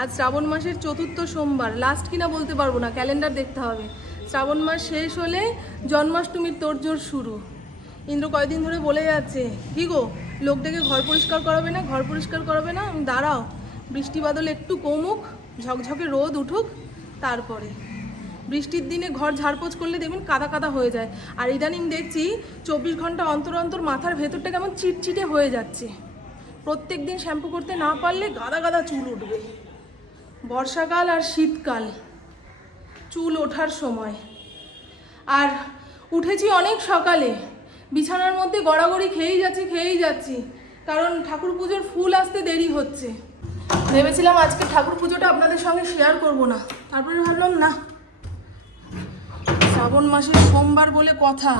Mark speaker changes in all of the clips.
Speaker 1: আজ শ্রাবণ মাসের চতুর্থ সোমবার। লাস্ট কিনা বলতে পারব না ক্যালেন্ডার দেখতে হবে। শ্রাবণ মাস শেষ হলে জন্মাষ্টমীর তোড়জোড় শুরু। ইন্দ্র কয়দিন ধরে বলে যাচ্ছে, কি গো লোক ডেকে ঘর পরিষ্কার করাবে না, ঘর পরিষ্কার করাবে না? দাঁড়াও। বৃষ্টি বাদল একটু কমুক, ঝকঝকে রোদ উঠুক, তারপরে। বৃষ্টির দিনে ঘর ঝাড়পোছ করলে দেখবেন কাদা কাদা হয়ে যায়। আর ইদানিং দেখছি, চব্বিশ ঘণ্টা অন্তর অন্তর মাথার ভেতরটা কেমন চিটচিটে হয়ে যাচ্ছে। প্রত্যেক দিন শ্যাম্পু করতে না পারলে গাদা গাদা চুল উঠবে। বর্ষাকাল আর শীতকাল, চুল ওঠার সময়। আর উঠেছি অনেক সকালে, বিছানার মধ্যে গড়াগড়ি খেয়েই যাচ্ছি খেয়েই যাচ্ছি, কারণ ঠাকুর পুজোর ফুল আসতে দেরি হচ্ছে। ভেবেছিলাম আজকে ঠাকুর পুজোটা আপনাদের সঙ্গে শেয়ার করব না, তারপরে ভাবলাম না। শ্রাবণ মাসের সোমবার বলে কথা,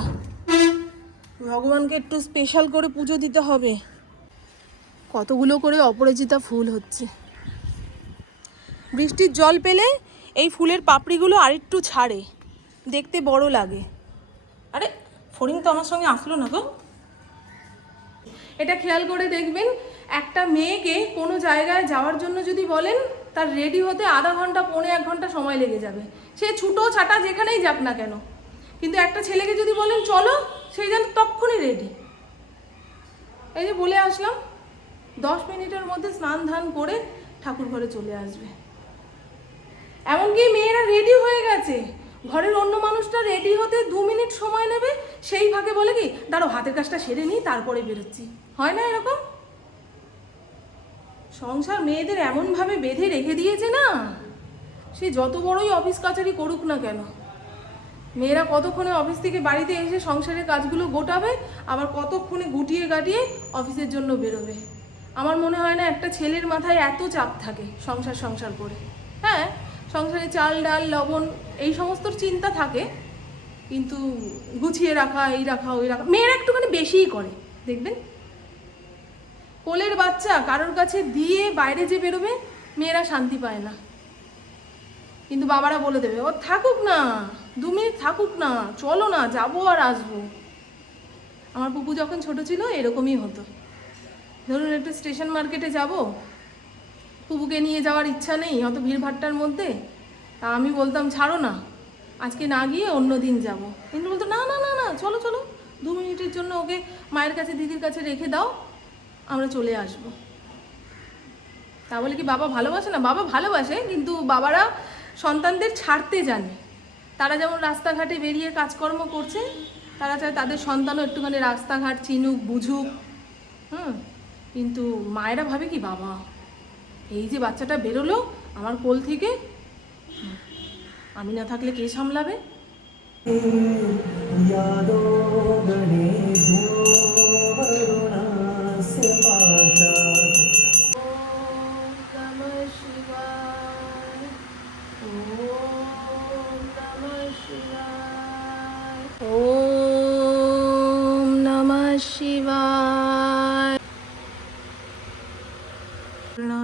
Speaker 1: ভগবানকে একটু স্পেশাল করে পুজো দিতে হবে। কতগুলো করে অপরাজিতা ফুল হচ্ছে। বৃষ্টির জল পেলে এই ফুলের পাপড়িগুলো আরেকটু ছাড়ে। দেখতে বড় লাগে। আরে, ফড়িং তো আমার সঙ্গে আসলো না গো। এটা খেয়াল করে দেখবেন, একটা মেয়েকে কোনো জায়গায় যাওয়ার জন্য যদি বলেন, তার রেডি হতে আধা ঘণ্টা, পৌনে এক ঘণ্টা সময় লেগে যাবে। সে ছুটো ছাটা যেখানেই যাক না কেন। কিন্তু একটা ছেলেকে যদি বলেন, চলো সেই যেন তক্ষুনি রেডি এই যে বলে আসলাম, দশ মিনিটের মধ্যে স্নান ধান করে ঠাকুর ঘরে চলে আসবে। এমনকি মেয়েরা রেডি হয়ে গেছে। ঘরের অন্য মানুষটা রেডি হতে দু মিনিট সময় নেবে, সেই ভাগে বলে কি দাঁড়ো হাতের কাজটা সেরে নিই, তারপরে বেরোচ্ছি। হয় না এরকম? সংসার মেয়েদের এমনভাবে বেঁধে রেখে দিয়েছে না? সে যত বড়ই অফিস কাচারি করুক না কেন। মেয়েরা কতক্ষণে অফিস থেকে বাড়িতে এসে সংসারের কাজগুলো গোটাবে, আবার কতক্ষণে গুটিয়ে গাটিয়ে অফিসের জন্য বেরোবে? আমার মনে হয় না একটা ছেলের মাথায় এত চাপ থাকে সংসার সংসার করে। হ্যাঁ সংসারে চাল, ডাল, লবণ, এই সমস্ত চিন্তা থাকে, কিন্তু গুছিয়ে রাখা, এই রাখা, ওই রাখা, মেয়েরা একটুখানি বেশিই করে, দেখবেন? কোলের বাচ্চা কারোর কাছে দিয়ে বাইরে যে বেরোবে, মেয়েরা শান্তি পায় না। কিন্তু বাবারা বলে দেবে, ও থাকুক না, দু মিনিট থাকুক না, চলো না, যাব আর আসব। আমার পুপু যখন ছোট ছিল, এরকমই হতো। ধরুন একটু স্টেশন মার্কেটে যাব, পুপুকে নিয়ে যাওয়ার ইচ্ছা নেই, অত ভিড়ভাট্টার মধ্যে তা আমি বলতাম, ছাড়ো না, আজকে না গিয়ে অন্য দিন যাব। কিন্তু বলতো, না না না না, চলো চলো, দু মিনিটের জন্য ওকে মায়ের কাছে, দিদির কাছে রেখে দাও, আমরা চলে আসব। তা বলে কি, বাবা ভালোবাসে না? বাবা ভালোবাসে, কিন্তু বাবারা সন্তানদের ছাড়তে জানে। তারা যেমন রাস্তাঘাটে বেরিয়ে কাজকর্ম করছে, তারা চায় তাদের সন্তানও একটুখানি রাস্তাঘাট চিনুক, বুঝুক, হুম? কিন্তু মায়েরা ভাবে কি, বাবা, এই যে বাচ্চাটা বেরোলো, আমার কোল থেকে আমি না থাকলে কে সামলাবে यादो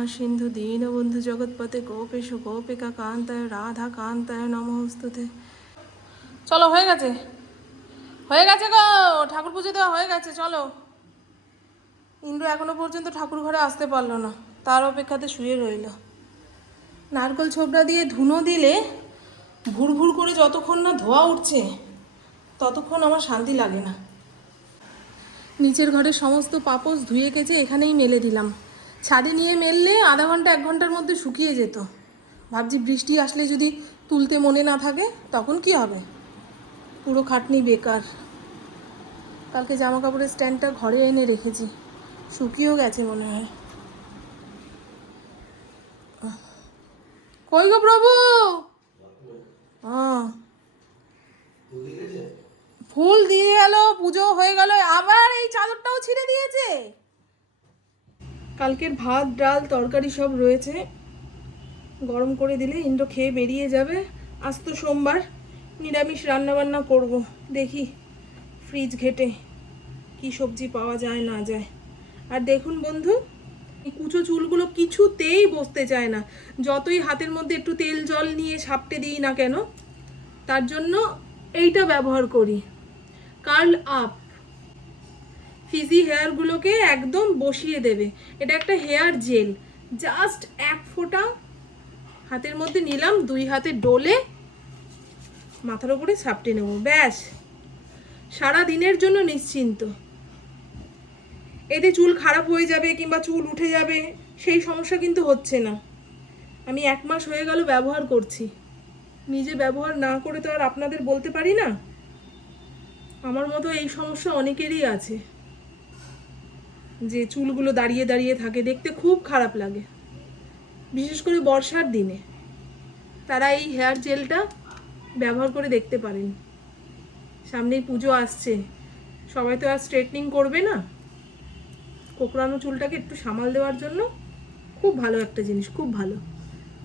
Speaker 1: সিন্ধু দীনবন্ধু জগৎপতে গোপেশু গোপিকা কান্তায়, রাধা কান্তায় নমস্তুতে। চলো, হয়ে গেছে? হয়ে গেছে গো! ঠাকুর পুজো দেওয়া হয়ে গেছে, চলো। ইন্দ্র এখনও পর্যন্ত ঠাকুর ঘরে আসতে পারল না। তার অপেক্ষাতে শুয়ে রইল। নারকল ছোবড়া দিয়ে ধুনো দিলে ভুর ভুর করে যতক্ষণ না ধোয়া উঠছে, ততক্ষণ আমার শান্তি লাগে না। নিচের ঘরের সমস্ত পাপোস ধুয়ে কেচে এখানেই মেলে দিলাম। ছাদে নিয়ে মেললে আধা ঘণ্টা, এক ঘণ্টার মধ্যে শুকিয়ে যেত। ভাবছি বৃষ্টি আসলে যদি তুলতে মনে না থাকে, তখন কি হবে? পুরো খাটনি বেকার। কালকে জামা কাপড়ের স্ট্যান্ডটা ঘরে এনে রেখেছি। শুকিয়েও গেছে মনে হয়। কই গো প্রভু? ফুল দিয়ে গেল পুজো হয়ে গেল, আবার এই চাদরটাও ছিঁড়ে দিয়েছে? কালকের ভাত, ডাল, তরকারি সব রয়েছে। গরম করে দিলে ইন্দ্র খেয়ে বেরিয়ে যাবে। আজ তো সোমবার, নিরামিষ রান্নাবান্না করব। দেখি ফ্রিজ ঘেটে কি সবজি পাওয়া যায়, না যায়। আর দেখুন বন্ধু কুচো চুলগুলো কিছুতেই বসতে চায় না। যতই হাতের মধ্যে একটু তেল, জল নিয়ে সাপটে দিই না কেন, তার জন্য এইটা ব্যবহার করি। কার্ল আপ ফিজি হেয়ারগুলোকে একদম বসিয়ে দেবে। এটা একটা হেয়ার জেল জাস্ট এক ফোঁটা হাতের মধ্যে নিলাম, দুই হাতে ডোলে মাথার উপরে সাপটে নেব, ব্যাস। সারা দিনের জন্য নিশ্চিন্ত। এতে চুল খারাপ হয়ে যাবে কিংবা চুল উঠে যাবে, সেই সমস্যা কিন্তু হচ্ছে না। আমি এক মাস হয়ে গেল ব্যবহার করছি। নিজে ব্যবহার না করে তো আর আপনাদের বলতে পারি না? আমার মতো এই সমস্যা অনেকেরই আছে। যে চুলগুলো দাঁড়িয়ে দাঁড়িয়ে থাকে, দেখতে খুব খারাপ লাগে। বিশেষ করে বর্ষার দিনে। তারা এই হেয়ার জেলটা ব্যবহার করে দেখতে পারেন। সামনেই পুজো আসছে। সবাই তো আর স্ট্রেটনিং করবে না। কোকড়ানো চুলটাকে একটু সামাল দেওয়ার জন্য খুব ভালো একটা জিনিস, খুব ভালো।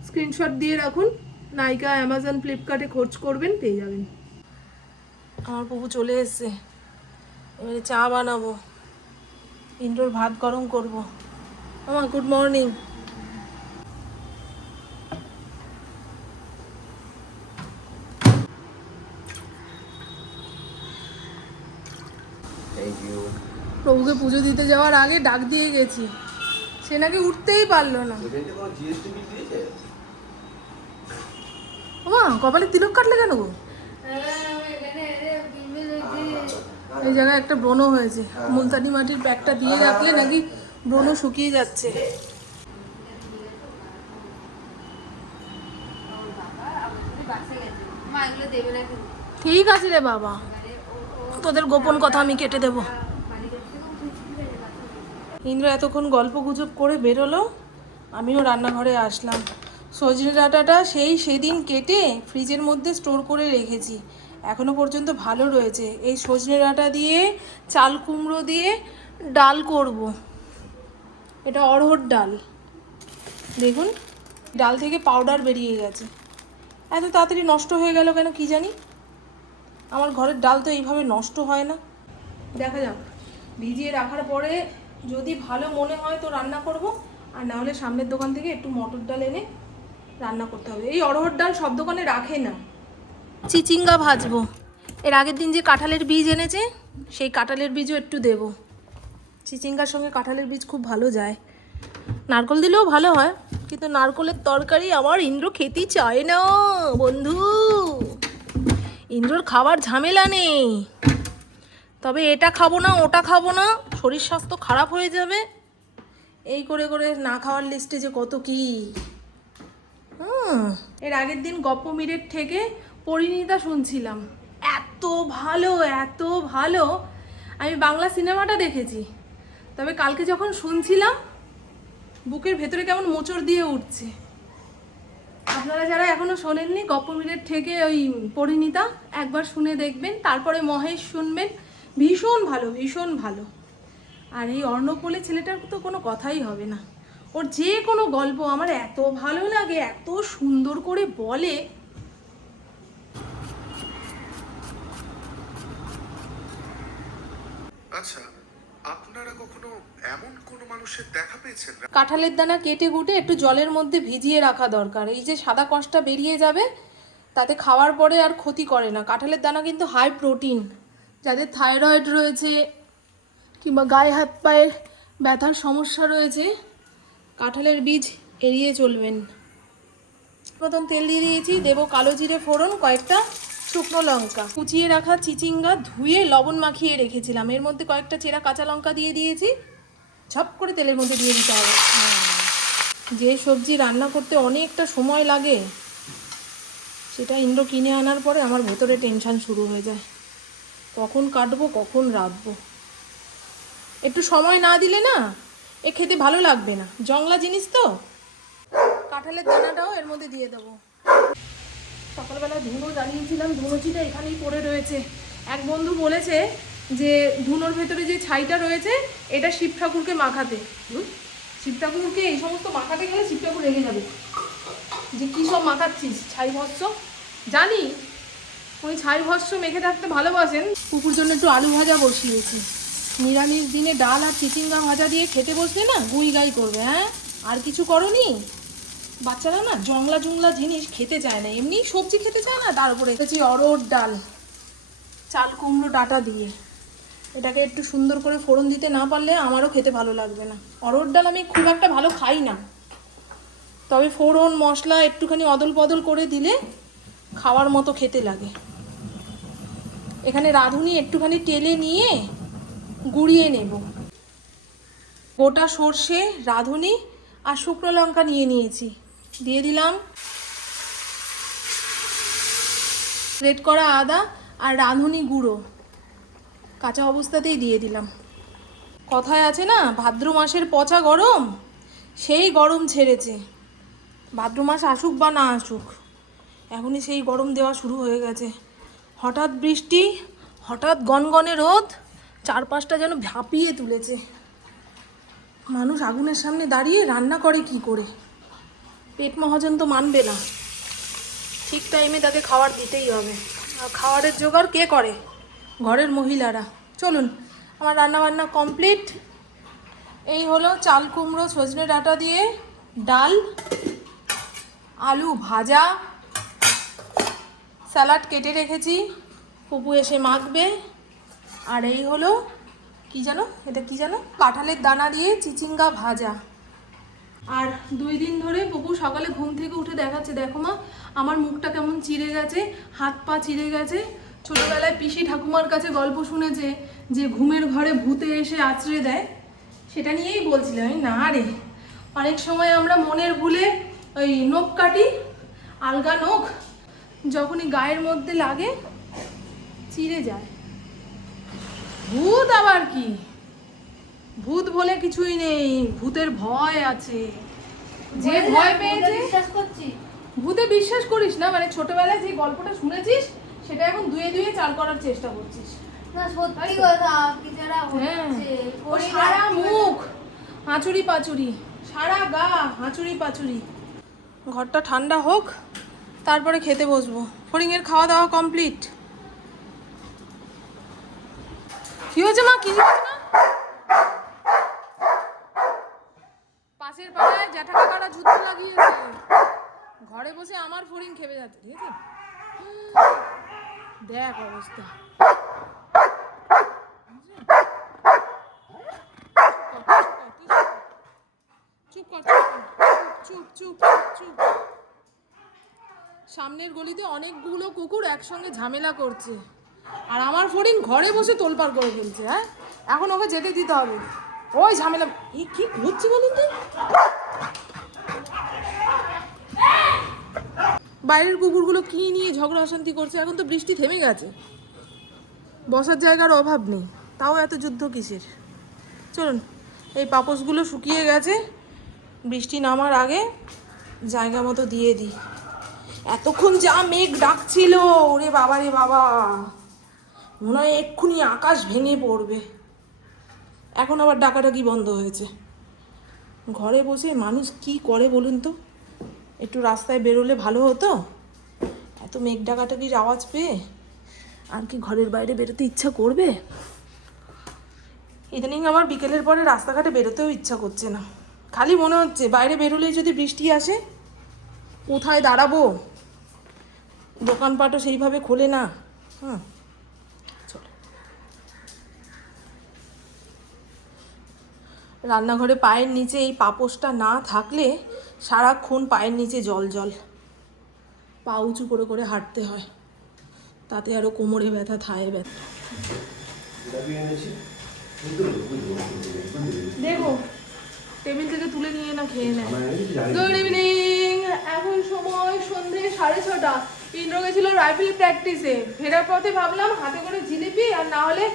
Speaker 1: স্ক্রিনশট দিয়ে রাখুন। নাইকা অ্যামাজন, ফ্লিপকার্টে খোঁজ করবেন, পেয়ে যাবেন। আমার প্রভু চলে এসছে। এবারে চা বানাবো। ইন্ডোর ভাত গরম করব। আমার গুড মর্নিং প্রভুকে পুজো দিতে যাওয়ার আগে ডাক দিয়ে গেছি। সে নাকি উঠতেই পারল না। এখানে কোনো জিএসটি বিল দিয়েছে ওমা কপালে তিলক কাটলে কেন গো? এই জায়গায় একটা ব্রণ হয়েছে। মুলতানি মাটির প্যাকটা দিয়ে রাখলে নাকি ব্রণ শুকিয়ে যাচ্ছে। ঠিক আছে রে বাবা। তোদের গোপন কথা আমি কেটে দেব। ইন্দ্র এতক্ষণ গল্প গুজব করে বেরোলো। আমিও রান্নাঘরে আসলাম। সজনে ডাঁটাটা সেই সেদিন কেটে ফ্রিজের মধ্যে স্টোর করে রেখেছি। এখনও পর্যন্ত ভালো রয়েছে। এই সজনে ডাঁটা দিয়ে, চাল কুমড়ো দিয়ে ডাল করব। এটা অড়হর ডাল। দেখুন, ডাল থেকে পাউডার বেরিয়ে গেছে। এত তাড়াতাড়ি নষ্ট হয়ে গেল কেন কি জানি? আমার ঘরের ডাল তো এইভাবে নষ্ট হয় না। দেখা যাক, ভিজিয়ে রাখার পরে যদি ভালো মনে হয় তো রান্না করব। আর না হলে সামনের দোকান থেকে একটু মটর ডাল এনে রান্না করতে হবে। এই অরহর ডাল সব দোকানে রাখে না। চিচিঙ্গা ভাজবো। এর আগের দিন যে কাঁঠালের বীজ এনেছে সেই কাঁঠালের বীজও একটু দেব। চিচিঙ্গার সঙ্গে কাঁঠালের বীজ খুব ভালো যায়। নারকল দিলেও ভালো হয় কিন্তু নারকলের তরকারি আমার ইন্দ্র খেতেই চায় না বন্ধু। ইন্দ্রর খাবার ঝামেলা নেই। তবে এটা খাব না ওটা খাব না শরীর স্বাস্থ্য খারাপ হয়ে যাবে। এই করে করে না খাওয়ার লিস্টে যে কত কি। হুম, এর আগের দিন গপ্প মিরের থেকে পরিণীতা শুনছিলাম। এত ভালো এত ভালো। আমি বাংলা সিনেমাটা দেখেছি। তবে কালকে যখন শুনছিলাম, বুকের ভেতরে কেমন মোচড় দিয়ে উঠছে। আপনারা যারা এখনও শোনেননি গপ্পমিরের থেকে ওই পরিণীতা একবার শুনে দেখবেন, তারপরে মহেশ শুনবেন। ভীষণ ভালো ভীষণ ভালো। আর এই অর্ণব বলে ছেলেটার তো কোনো কথাই হবে না। ওর যে কোনো গল্প আমার এত ভালো লাগে, এত সুন্দর করে বলে। আচ্ছা আপনারা কখনো এমন কোন মানুষের দেখা পেয়েছেন? কাঁঠালের দানা কেটে কুটে একটু জলের মধ্যে ভিজিয়ে রাখা দরকার। এই যে সাদা কষটা বেরিয়ে যাবে, তাতে খাওয়ার পরে আর ক্ষতি করে না। কাঁঠালের দানা কিন্তু হাই প্রোটিন যাদের থাইরয়েড রয়েছে, কিংবা গায়ে হাত পায়ে ব্যথার সমস্যা রয়েছে, কাঁঠালের বীজ এড়িয়ে চলবেন। প্রথম তেল দিয়ে দিয়েছি, দেবো কালো জিরে ফোড়ন, কয়েকটা শুকনো লঙ্কা। কুচিয়ে রাখা চিচিঙ্গা ধুয়ে লবণ মাখিয়ে রেখেছিলাম। এর মধ্যে কয়েকটা চেরা কাঁচা লঙ্কা দিয়ে দিয়েছি। ঝপ করে তেলের মধ্যে দিয়ে দিতে হবে। যে সবজি রান্না করতে অনেকটা সময় লাগে, সেটা ইন্দ্র কিনে আনার পরে আমার ভেতরে টেনশান শুরু হয়ে যায়। কখন কাটবো, কখন রাঁধবো। একটু সময় না দিলে না, এ খেতে ভালো লাগবে না। জংলা জিনিস তো? কাঁঠালের দানাটাও এর মধ্যে দিয়ে দেবো। সকালবেলা ধুনো জ্বালিয়েছিলাম, ধুনোচিটা এখানেই পড়ে রয়েছে। এক বন্ধু বলেছে যে ধুনোর ভেতরে যে ছাইটা রয়েছে, এটা শিব ঠাকুরকে মাখাতে? শিব ঠাকুরকে এই সমস্ত মাখাতে গেলে শিব ঠাকুর রেগে যাবে। যে কী সব মাখাচ্ছিস, ছাই ভস্য? জানি উনি ছাই ভস্য মেখে থাকতে ভালোবাসেন। কুকুর জন্য একটু আলু ভাজা বসিয়েছি। নিরামিষ দিনে ডাল আর চিচিঙ্গা ভাজা দিয়ে খেতে বসলে না গুই গাই করবে হ্যাঁ? আর কিছু করনি? বাচ্চারা না জংলা জংলা জিনিস খেতে চায় না, এমনি সবজি খেতে চায় না, তার উপরে অরড় ডাল, চাল কুমড়ো ডাটা দিয়ে। এটাকে একটু সুন্দর করে ফোড়ন দিতে না পারলে আমারও খেতে ভালো লাগবে না। অরড় ডাল আমি খুব একটা ভালো খাই না। তবে ফোড়ন, মশলা একটুখানি অদল বদল করে দিলে খাওয়ার মতো খেতে লাগে। এখানে রাঁধুনি একটুখানি টেলে নিয়ে গুঁড়িয়ে নেব। গোটা সর্ষে, রাঁধুনি আর শুকনো লঙ্কা নিয়ে নিয়েছি। দিয়ে দিলাম। রেড করা আদা আর রাঁধুনি গুঁড়ো। কাঁচা অবস্থাতেই দিয়ে দিলাম। কথায় আছে না, ভাদ্র মাসের পচা গরম, সেই গরম ছেড়েছে। ভাদ্র মাস আসুক বা না আসুক, এখনই সেই গরম দেওয়া শুরু হয়ে গেছে। হঠাৎ বৃষ্টি, হঠাৎ গনগনে রোদ, চারপাশটা যেন ভাপিয়ে তুলেছে। মানুষ আগুনের সামনে দাঁড়িয়ে রান্না করে কি করে? পেট মহাজন তো মানবে না। ঠিক টাইমে তাকে খাবার দিতেই হবে। আর খাবারের জোগাড় কে করে? ঘরের মহিলারা। চলুন, আমার রান্না বান্না কমপ্লিট এই হলো চাল কুমড়ো, সজনে ডাটা দিয়ে ডাল, আলু ভাজা, স্যালাড কেটে রেখেছি পুপু এসে মাখবে। আর এই হলো কি জানো? এটা কি জানো? কাঁঠালের দানা দিয়ে চিচিঙ্গা ভাজা। আর দুই দিন ধরে পপু সকালে ঘুম থেকে উঠে দেখাচ্ছে, দেখো মা, আমার মুখটা কেমন চিড়ে গেছে, হাত পা চিড়ে গেছে। ছোটবেলায় পিসি ঠাকুমার কাছে গল্প শুনেছে যে ঘুমের ঘরে ভূতে এসে আছড়ে দেয়। সেটা নিয়েই বলছিলাম আমি না রে, অনেক সময় আমরা মনের ভুলে ওই নখ কাটি, আলগা নখ যখনই গায়ের মধ্যে লাগে চিড়ে যায়। ভূত আবার কি? ভূত বলে কিছুই নেই ভূতের ভয় আছে। যে ভয় পেয়েছে বিশ্বাস করছি। ভূতে বিশ্বাস করিস না মানে ছোটবেলায় যে গল্পটা শুনেছিস সেটা এখন দুয়ে দুয়ে চাল করার চেষ্টা করছিস।
Speaker 2: না সত্যি কথা কি যারা হ্যাঁ। হচ্ছে
Speaker 1: ও সারা মুখ হাঁচুরি পাচুরি সারা গা হাঁচুরি পাচুরি। ঘরটা ঠান্ডা হোক তারপরে খেতে বসবো। ফড়িংয়ের খাওয়া দাওয়া কমপ্লিট। কি হয়েছে মা? কি হয়েছে জ্যাঠা কাকারা যুদ্ধ লাগিয়েছে? ঘরে বসে আমার ফড়িং খেপে যাচ্ছে, ঠিক আছে? দেখ অবস্থা। চুপ কর চুপ চুপ চুপ। সামনের গলিতে অনেকগুলো কুকুর একসঙ্গে ঝামেলা করছে। আর আমার ফড়িং ঘরে বসে তোলপাড় করে ফেলছে হ্যাঁ? এখন ওকে যেতে দিতে হবে। ওই ঝামেলা এ কি করছি বলুন তো? বাইরের কুকুরগুলো কি নিয়ে ঝগড়া অশান্তি করছে? এখন তো বৃষ্টি থেমে গেছে। বসার জায়গার অভাব নেই। তাও এত যুদ্ধ কিসের? চলুন, এই পাপোশগুলো শুকিয়ে গেছে। বৃষ্টি নামার আগে জায়গা মতো দিয়ে দিই। এতক্ষণ যা মেঘ ডাকছিল, ওরে বাবা রে বাবা। মনে হয় এক্ষুনি আকাশ ভেঙে পড়বে। এখন আবার ডাকাডাকি বন্ধ হয়েছে। ঘরে বসে মানুষ কি করে বলুন তো? একটু রাস্তায় বেরোলে ভালো হতো? এত মেঘ ডাকাটাকির আওয়াজ পেয়ে আর কি ঘরের বাইরে বেরোতে ইচ্ছা করবে? ইদানিং আমার বিকেলের পরে রাস্তাঘাটে বেরোতেও ইচ্ছা করছে না। খালি মনে হচ্ছে বাইরে বেরোলেই যদি বৃষ্টি আসে, কোথায় দাঁড়াবো? দোকানপাটও সেইভাবে খোলে না। হ্যাঁ রান্নাঘরে পায়ের নিচে এই পাপোশটা না থাকলে সারাক্ষণ পায়ের নিচে জল জল। পা উঁচু করে করে হাঁটতে হয়। তাতে আরও কোমরে ব্যথা, থায়ে ব্যথা। দেখো, টেবিল থেকে তুলে নিয়ে না খেয়ে নেয়। গুড ইভিনিং এখন সময় সন্ধে সাড়ে ছটা। ইন্দ্র গেছিল রাইফেল প্র্যাকটিসে ফেরার পথে ভাবলাম হাতে করে জিলিপি আর না হলে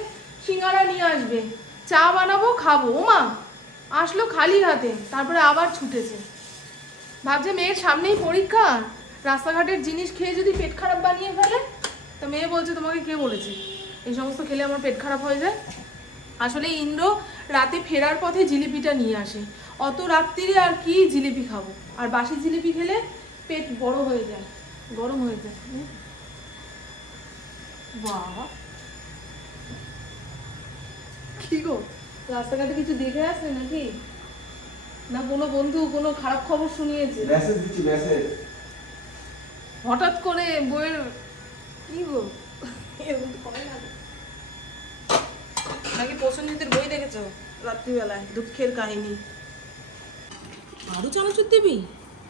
Speaker 1: সিঙ্গারা নিয়ে আসবে। চা বানাবো, খাব। ওমা, আসলো খালি হাতে। তারপরে আবার ছুটেছে। ভাবছে মেয়ের সামনেই পরীক্ষা। রাস্তাঘাটের জিনিস খেয়ে যদি পেট খারাপ বানিয়ে ফেলে, তো মেয়ে বলছে তোমাকে কে বলেছে? এই সমস্ত খেলে আমার পেট খারাপ হয়ে যায়। আসলে ইন্দ্র রাতে ফেরার পথে জিলিপিটা নিয়ে আসে। অত রাত্রিরে আর কি জিলিপি খাব? আর বাসি জিলিপি খেলে পেট বড় হয়ে যায়, গরম হয়ে যায়। বাবা। কি গো? রাস্তাঘাটে কিছু দেখে আসলে নাকি? না কোনো বন্ধু কোনো খারাপ খবর শুনিয়েছে? মেসেজ দিচ্ছি মেসেজ হঠাৎ করে বইয়ের কি গো? এরকম তো করে না। নাকি প্রসেনজিতের বই দেখেছ? রাত্রিবেলায় দুঃখের কাহিনী। আরও চানাচুর দিবি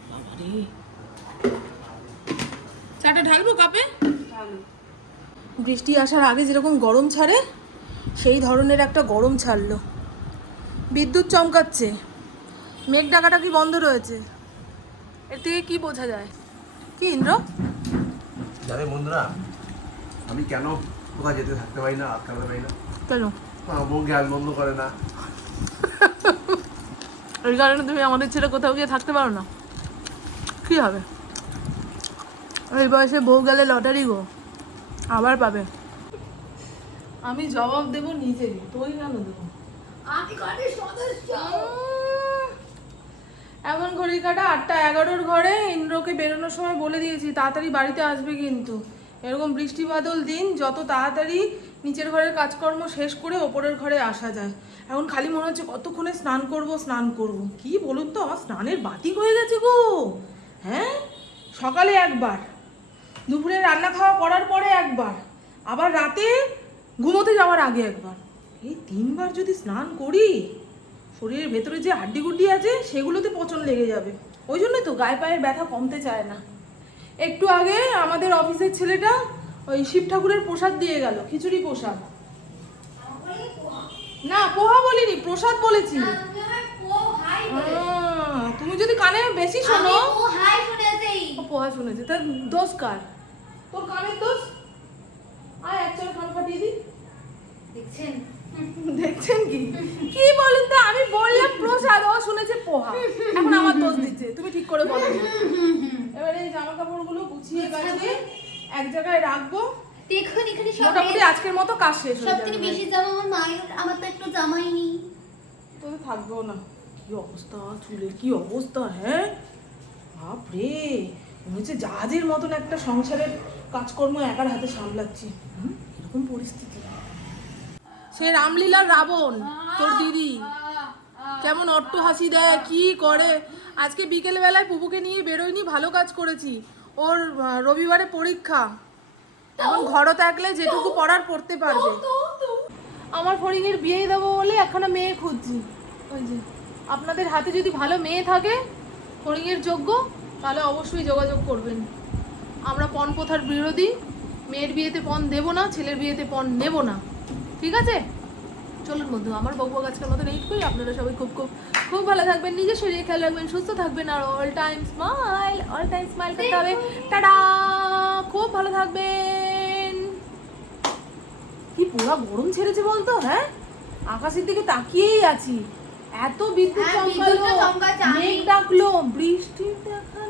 Speaker 1: বাবারে। চাটা ঢালবো কাপে? বৃষ্টি আসার আগে যেরকম গরম ছাড়ে সেই ধরনের একটা গরম ছাড়লো। বিদ্যুৎ চমকাচ্ছে। মেঘ ডাকাটা কি বন্ধ রয়েছে? এর থেকে কি বোঝা যায়? কি ইন্দ্র?
Speaker 3: জানে বন্ধুরা। আমি কেন কোথাও যেতে থাকতে পারি না আটকাতে পারি না? কেন? আমার বউ গ্যাস বন্ধ করে না।
Speaker 1: এই কারণে তুমি আমাদের ছেড়ে কোথাও গিয়ে থাকতে পারো না। কি হবে? এই বয়সে বউ গেলে লটারি গো। আবার পাবে। আমি জবাব দেব নিজেই তুই কেন দেবো?
Speaker 2: আমি সদস্য
Speaker 1: এমন ঘড়ি কাটা আটটা এগারোর ঘরে ইন্দ্রকে বেরোনোর সময় বলে দিয়েছি, তাড়াতাড়ি বাড়িতে আসবে কিন্তু। এরকম বৃষ্টি বাদল দিন, যত তাড়াতাড়ি নিচের ঘরের কাজকর্ম শেষ করে ওপরের ঘরে আসা যায়। এখন খালি মনে হচ্ছে কতক্ষণে স্নান করব স্নান করব। কি বলুন তো আমার স্নানের বাতিক হয়ে গেছে গো। হ্যাঁ? সকালে একবার, দুপুরে রান্না খাওয়া করার পরে একবার, আবার রাতে ঘুমোতে যাওয়ার আগে একবার। এই তিনবার যদি স্নান করি শরীরের ভেতরে যে হাড্ডি গুড্ডি আছে সেগুলোতে পচন লেগে যাবে। ওই জন্যই তো গায়ে পায়ের ব্যথা কমতে চায় না। একটু আগে আমাদের অফিসের ছেলেটা ওই শিব ঠাকুরের প্রসাদ দিয়ে গেল খিচুড়ি প্রসাদ। না পোহা বলিনি প্রসাদ বলেছি। তুমি।
Speaker 2: আহ,
Speaker 1: তুমি যদি কানে বেশি শোনো। পোহা শুনেছে। তার দোষ কার? তোর কানের দোষ? আয় একচুয়াল কান ফাটিয়ে দি দেখছেন? দেখছেন কি? কি বলুন তো? আমি বললাম প্রসাদ। ও শুনেছে পোহা। এখন আমার দোষ দিচ্ছে। তুমি ঠিক করে বলো। এবারে এই জামা কাপড়গুলো গুছিয়ে গাছিয়ে এক জায়গায় রাখব।
Speaker 2: দেখুন এখানে সব মোটামুটি
Speaker 1: আজকের মতো কাজ শেষ হয়ে যাবে।
Speaker 2: বেশি জামা আমার মায়ের আমার তো একটু জামাই নেই।
Speaker 1: তোদের থাকবেও না। কি অবস্থা? চুলের কি অবস্থা হ্যাঁ? বাপরে! মনে হচ্ছে জাহাজের মতন একটা সংসারের কাজকর্ম একার হাতে সামলাচ্ছি। এরকম পরিস্থিতি। সে রামলীলার রাবণ, তোর দিদি। কেমন অট্ট হাসি দেয়, কি করে? আজকে বিকেল বেলায় পুপুকে নিয়ে বেরোয়নি, ভালো কাজ করেছি। ওর রবিবারে পরীক্ষা। এখন ঘরও থাকলে যেটুকু পড়ার পড়তে পারবে। আমার ফড়িংয়ের বিয়ে দেবো বলে এখনও মেয়ে খুঁজছি। আপনাদের হাতে যদি ভালো মেয়ে থাকে ফড়িংয়ের যোগ্য, তাহলে অবশ্যই যোগাযোগ করবেন। আমরা পণ প্রথার বিরোধী। মেয়ের বিয়েতে পণ দেবো না, ছেলের বিয়েতে পণ নেব না। ঠিক আছে? চলুন বন্ধু আমার বকবক আজকের মতন করি আপনারা সবাই খুব খুব খুব ভালো থাকবেন নিজের শরীরে খেয়াল রাখবেন সুস্থ থাকবেন আর all time smile all time smile করতে হবে। টাটা! খুব ভালো থাকবেন। কি পুরো গরম ছেড়েছে বলতো হ্যাঁ? আকাশের দিকে তাকিয়েই আছি। এত বিদ্যুৎ হ্যাঁ, চমকালো মেঘ ডাকলো বৃষ্টি দেখা